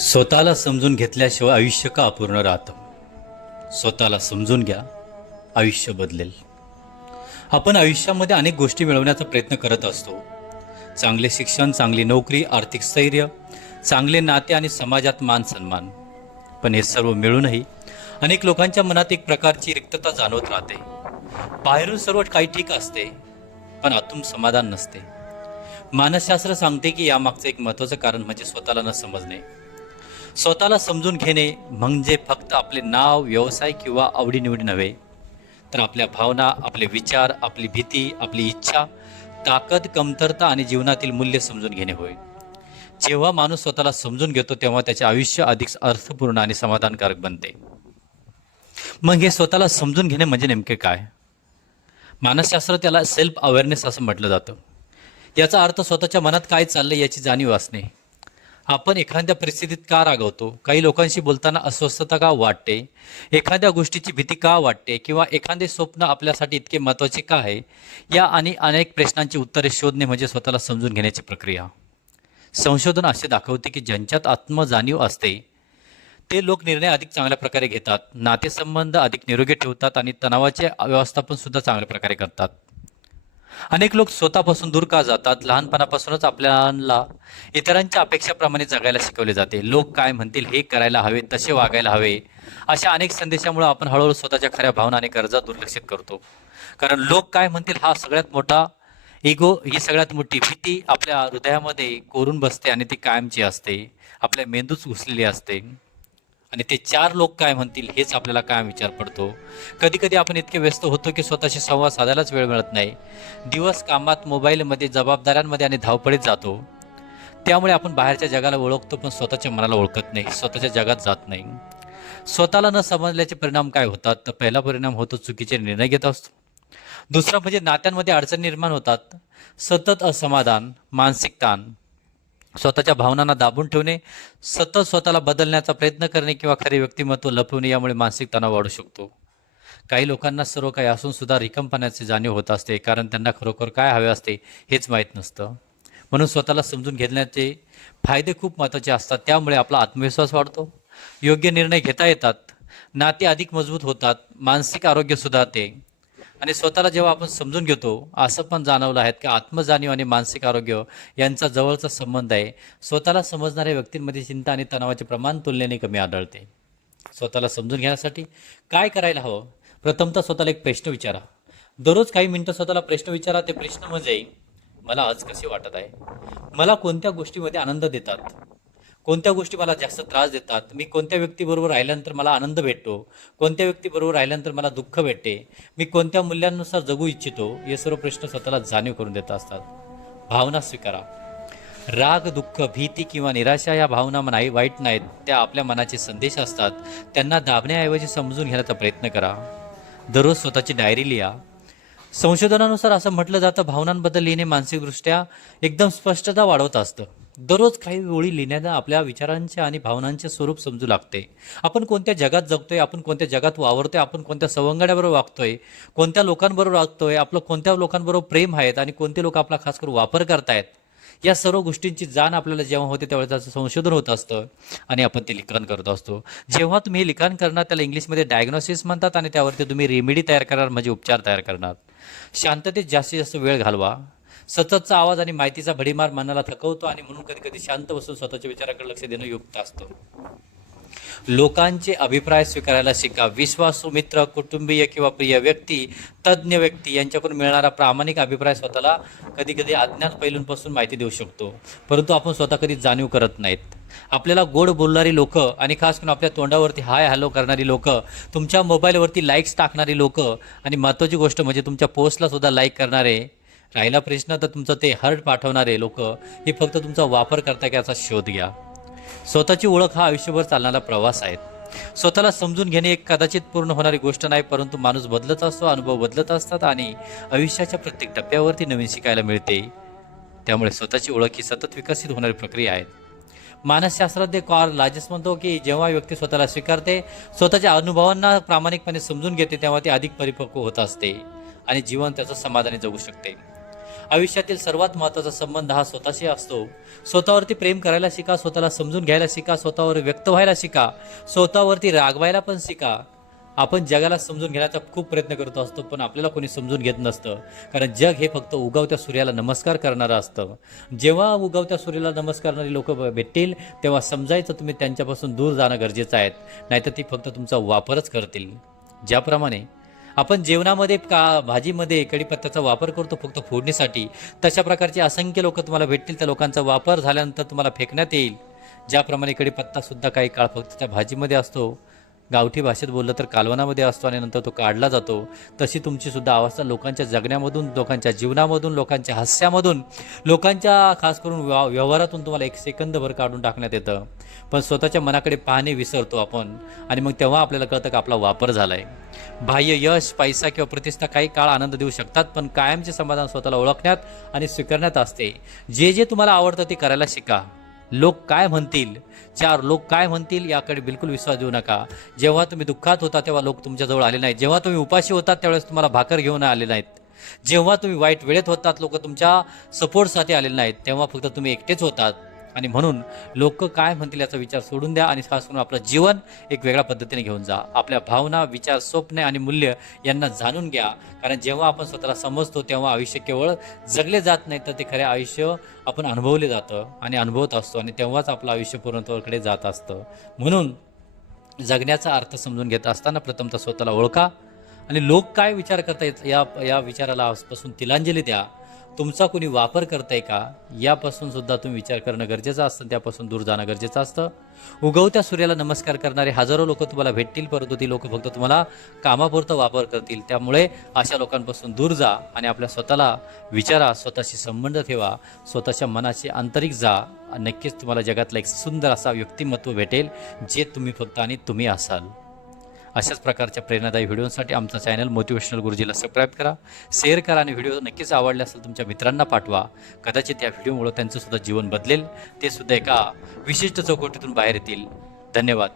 स्वतःला समजून घेतल्याशिवाय आयुष्य का अपूर्ण राहतं. स्वतःला समजून घ्या, आयुष्य बदलेल. आपण आयुष्यामध्ये अनेक गोष्टी मिळवण्याचा प्रयत्न करत असतो. चांगले शिक्षण, चांगली नोकरी, आर्थिक स्थैर्य, चांगले नाते आणि समाजात मान सन्मान. पण हे सर्व मिळूनही अनेक लोकांच्या मनात एक प्रकारची रिक्तता जाणवत राहते. बाहेरून सर्व काही ठीक असते, पण आतून समाधान नसते. मानसशास्त्र सांगते की यामागचं एक महत्त्वाचं कारण म्हणजे स्वतःला न समजणे. स्वतःला समजून घेणे म्हणजे फक्त आपले नाव, व्यवसाय किंवा आवडीनिवडी नव्हे, तर आपल्या भावना, आपले विचार, आपली भीती, आपली इच्छा, ताकद, कमतरता आणि जीवनातील मूल्य समजून घेणे होय. जेव्हा माणूस स्वतःला समजून घेतो तेव्हा त्याचे आयुष्य अधिक अर्थपूर्ण आणि समाधानकारक बनते. मग हे स्वतःला समजून घेणे म्हणजे नेमके काय? मानसशास्त्र त्याला सेल्फ अवेअरनेस असं म्हटलं जातं. याचा अर्थ स्वतःच्या मनात काय चाललंय याची जाणीव असणे. आपण एखाद्या परिस्थितीत का रागवतो, काही लोकांशी बोलताना अस्वस्थता का वाटते, एखाद्या गोष्टीची भीती का वाटते, किंवा एखादे स्वप्न आपल्यासाठी इतके महत्त्वाचे का आहे, या आणि अनेक प्रश्नांची उत्तरे शोधणे म्हणजे स्वतःला समजून घेण्याची प्रक्रिया. संशोधन असे दाखवते की ज्यांच्यात आत्मजाणीव असते ते लोक निर्णय अधिक चांगल्या प्रकारे घेतात, नातेसंबंध अधिक निरोगी ठेवतात आणि तणावाचे व्यवस्थापन सुद्धा चांगल्या प्रकारे करतात. अनेक लोक स्वतःपासून दूर का जातात? लहानपणापासूनच आपल्याला इतरांच्या अपेक्षाप्रमाणे जगायला शिकवले जाते. लोक काय म्हणतील हे करायला हवे, तसे वागायला हवे, अशा अनेक संदेशामुळे आपण हळूहळू स्वतःच्या खऱ्या भावना आणि गरजा दुर्लक्षित करतो. कारण लोक काय म्हणतील हा सगळ्यात मोठा इगो, ही सगळ्यात मोठी भीती आपल्या हृदयामध्ये कोरून बसते आणि ती कायमची असते, आपल्या मेंदूच घुसलेली असते. आणि ते चार लोक काय म्हणतील हेच आपल्याला कायम विचार पडतो. कधी कधी आपण इतके व्यस्त होतो की स्वतःशी संवाद साधायलाच वेळ मिळत नाही. दिवस कामात, मोबाईलमध्ये, जबाबदाऱ्यांमध्ये आणि धावपळीत जातो. त्यामुळे आपण बाहेरच्या जगाला ओळखतो पण स्वतःच्या मनाला ओळखत नाही, स्वतःच्या जगात जात नाही. स्वतःला न समजल्याचे परिणाम काय होतात? तर पहिला परिणाम होतो चुकीचे निर्णय घेत असतो. दुसरा म्हणजे नात्यांमध्ये अडचणी निर्माण होतात. सतत असमाधान, मानसिक ताण, स्वतःच्या भावनांना दाबून ठेवणे, सतत स्वतःला बदलण्याचा प्रयत्न करणे किंवा खरे व्यक्तिमत्व लपवणे यामुळे मानसिक तणाव वाढू शकतो. काही लोकांना सर्व काही असून सुद्धा रिकामपणाची जाणीव होत असते, कारण त्यांना खरोखर काय हवे असते हेच माहीत नसतं. म्हणून स्वतःला समजून घेण्याचे फायदे खूप महत्त्वाचे असतात. त्यामुळे आपला आत्मविश्वास वाढतो, योग्य निर्णय घेता येतात, नाते अधिक मजबूत होतात, मानसिक आरोग्य सुधारते. आणि स्वतःला जेव्हा आपण समजून घेतो, असं पण जाणवलं आहे की आत्मजाणीव आणि मानसिक आरोग्य यांचा जवळचा संबंध आहे. स्वतःला समजणाऱ्या व्यक्तींमध्ये चिंता आणि तणावाचे प्रमाण तुलनेने कमी आढळते. स्वतःला समजून घेण्यासाठी काय करायला हवं? प्रथमतः स्वतःला एक प्रश्न विचारा. दररोज काही मिनिटं स्वतःला प्रश्न विचारा. ते प्रश्न म्हणजे, मला आज कसे वाटत आहे? मला कोणत्या गोष्टीमध्ये आनंद देतात? कोणत्या गोष्टी मला जास्त त्रास देतात? मी कोणत्या व्यक्तीबरोबर राहिल्यानंतर मला आनंद भेटतो? कोणत्या व्यक्तीबरोबर राहिल्यानंतर मला दुःख भेटते? मी कोणत्या मूल्यांनुसार जगू इच्छितो? हे सर्व प्रश्न स्वतःला जाणीव करून देत असतात. भावना स्वीकारा. राग, दुःख, भीती किंवा निराशा या भावना नाही, वाईट नाहीत. त्या आपल्या मनाचे संदेश असतात. त्यांना दाबण्याऐवजी समजून घेण्याचा प्रयत्न करा. दररोज स्वतःची डायरी लिहा. संशोधनानुसार असं म्हटलं जातं, भावनांबद्दल लिहिणे मानसिकदृष्ट्या एकदम स्पष्टता वाढवत असतं. दररोज काही ओळी लिहिण्याला आपल्या विचारांचे आणि भावनांचे स्वरूप समजू लागते. आपण कोणत्या जगात जगतोय, आपण कोणत्या जगात वावरतोय, आपण कोणत्या सवंगड्याबरोबर वागतोय, कोणत्या लोकांबरोबर वागतोय, आपलं कोणत्या लोकांबरोबर प्रेम आहेत आणि कोणते लोक आपला खास करून वापर करतायत, या सर्व गोष्टींची जाण आपल्याला जेव्हा होते तेव्हा त्याचं संशोधन होत असतं आणि आपण ते लिखाण करत असतो. जेव्हा तुम्ही हे लिखाण करणार त्याला इंग्लिशमध्ये डायग्नोसिस म्हणतात आणि त्यावरती तुम्ही रेमेडी तयार करणार, म्हणजे उपचार तयार करणार. शांततेत जास्तीत जास्त वेळ घालवा. सततचा आवाज आणि माहितीचा भडीमार मनाला थकवतो आणि म्हणून कधी कधी शांत बसून स्वतःच्या विचाराकडे लक्ष देणं युक्त असतं. लोकांचे अभिप्राय स्वीकारायला शिका. विश्वासू मित्र, कुटुंबीय किंवा प्रिय व्यक्ती, तज्ज्ञ व्यक्ती यांच्याकडून मिळणारा प्रामाणिक अभिप्राय स्वतःला कधी कधी अज्ञात पैलूंपासून माहिती देऊ शकतो, परंतु आपण स्वतः कधी जाणीव करत नाहीत. आपल्याला गोड बोलणारी लोक आणि खास करून आपल्या तोंडावरती हाय हॅलो करणारी लोक, तुमच्या मोबाईलवरती लाईक्स टाकणारी लोक आणि महत्त्वाची गोष्ट म्हणजे तुमच्या पोस्टला सुद्धा लाईक करणारे, राहिला प्रश्न तर तुमचं ते हर्ट पाठवणारे लोक, हे फक्त तुमचा वापर करता की याचा शोध घ्या. स्वतःची ओळख हा आयुष्यभर चालणारा प्रवास आहे. स्वतःला समजून घेणे एक कदाचित पूर्ण होणारी गोष्ट नाही, परंतु माणूस बदलत असतो, अनुभव बदलत असतात आणि आयुष्याच्या प्रत्येक टप्प्यावरती नवीन शिकायला मिळते. त्यामुळे स्वतःची ओळख ही सतत विकसित होणारी प्रक्रिया आहे. मानसशास्त्रज्ञ कार्ल लाजेस म्हणतो की जेव्हा व्यक्ती स्वतःला स्वीकारते, स्वतःच्या अनुभवांना प्रामाणिकपणे समजून घेते, तेव्हा ती अधिक परिपक्व होत असते आणि जीवन त्याचं समाधानी जगू शकते. आयुष्यातील सर्वात महत्त्वाचा संबंध हा स्वतःशी असतो. स्वतःवरती प्रेम करायला शिका, स्वतःला समजून घ्यायला शिका, स्वतःवर व्यक्त व्हायला शिका, स्वतःवरती रागवायला पण शिका. आपण जगाला समजून घेण्याचा खूप प्रयत्न करत असतो, पण आपल्याला कोणी समजून घेत नसतं. कारण जग हे फक्त उगवत्या सूर्याला नमस्कार करणारं असतं. जेव्हा उगवत्या सूर्याला नमस्कार करणारी लोक भेटतील, तेव्हा समजायचं तुम्ही त्यांच्यापासून दूर जाणं गरजेचं आहे, नाहीतर ती फक्त तुमचा वापरच करतील. ज्याप्रमाणे आपण जेवणामध्ये भाजीमध्ये कढीपत्त्याचा वापर करतो फक्त फोडणीसाठी, तशा प्रकारचे असंख्य लोक तुम्हाला भेटतील. त्या लोकांचा वापर झाल्यानंतर तुम्हाला फेकण्यात येईल. ज्याप्रमाणे कढीपत्ता सुद्धा काही काळ फक्त त्या भाजीमध्ये असतो, गावठी भाषेत बोललं तर कालवनामध्ये असतो आणि नंतर तो काढला जातो, तशी तुमची सुद्धा अवस्था लोकांच्या जगण्यामधून, लोकांच्या जीवनामधून, लोकांच्या हास्यामधून, लोकांच्या खास करून व्यवहारातून तुम्हाला एक सेकंदभर काढून टाकण्यात येतं. पण स्वतःच्या मनाकडे पाहणे विसरतो आपण, आणि मग तेव्हा आपल्याला कळतं की आपला वापर झाला आहे. बाह्य यश, पैसा किंवा प्रतिष्ठा काही काळ आनंद देऊ शकतात, पण कायमचे समाधान स्वतःला ओळखण्यात आणि स्वीकारण्यात असते. जे जे तुम्हाला आवडतं ते करायला शिका. लोक काय म्हणतील, चार लोक काय म्हणतील याकडे बिलकुल विश्वास देऊ नका. जेव्हा तुम्ही दुःखात होता तेव्हा लोक तुमच्याजवळ आले नाहीत. जेव्हा तुम्ही उपाशी होतात त्यावेळेस तुम्हाला भाकर घेऊन आले नाहीत. जेव्हा तुम्ही वाईट वेळेत होतात लोक तुमच्या सपोर्टसाठी आलेले नाहीत. तेव्हा फक्त तुम्ही एकटेच होतात. आणि म्हणून लोक काय म्हणतील याचा विचार सोडून द्या आणि खास करून आपलं जीवन एक वेगळ्या पद्धतीने घेऊन जा. आपल्या भावना, विचार, स्वप्ने आणि मूल्य यांना जाणून घ्या. कारण जेव्हा आपण स्वतःला समजतो तेव्हा आयुष्य केवळ जगले जात नाही, तर ते खरे आयुष्य आपण अनुभवले जातं आणि अनुभवत असतो, आणि तेव्हाच आपलं आयुष्य पूर्णत्वाकडे जात असतं. म्हणून जगण्याचा अर्थ समजून घेत असताना प्रथमतः स्वतःला ओळखा आणि लोक काय विचार करतायत या विचाराला आजपासून तिलांजली द्या. तुमचा कोणी वापर करताय का यापासून सुद्धा तुम्ही विचार करणं गरजेचं असतं, त्यापासून दूर जाणं गरजेचं असतं. उगवत्या सूर्याला नमस्कार करणारे हजारो लोक तुम्हाला भेटतील, परंतु ती लोक फक्त तुम्हाला कामापुरतं वापर करतील. त्यामुळे अशा लोकांपासून दूर जा आणि आपल्या स्वतःला विचारा, स्वतःशी संबंध ठेवा, स्वतःच्या मनाचे आंतरिक जा. नक्कीच तुम्हाला जगातला एक सुंदर असा व्यक्तिमत्व भेटेल, जे तुम्ही फक्त आणि तुम्ही असाल. अशाच प्रकारच्या प्रेरणादायी व्हिडिओसाठी आमचा चॅनल मोटिवेशनल गुरुजीला सबस्क्राईब करा, शेअर करा आणि व्हिडिओ नक्कीच आवडले असेल तुमच्या मित्रांना पाठवा. कदाचित या व्हिडिओमुळे त्यांचं सुद्धा जीवन बदलेल, ते सुद्धा एका विशिष्ट चौकटीतून बाहेर येतील. धन्यवाद.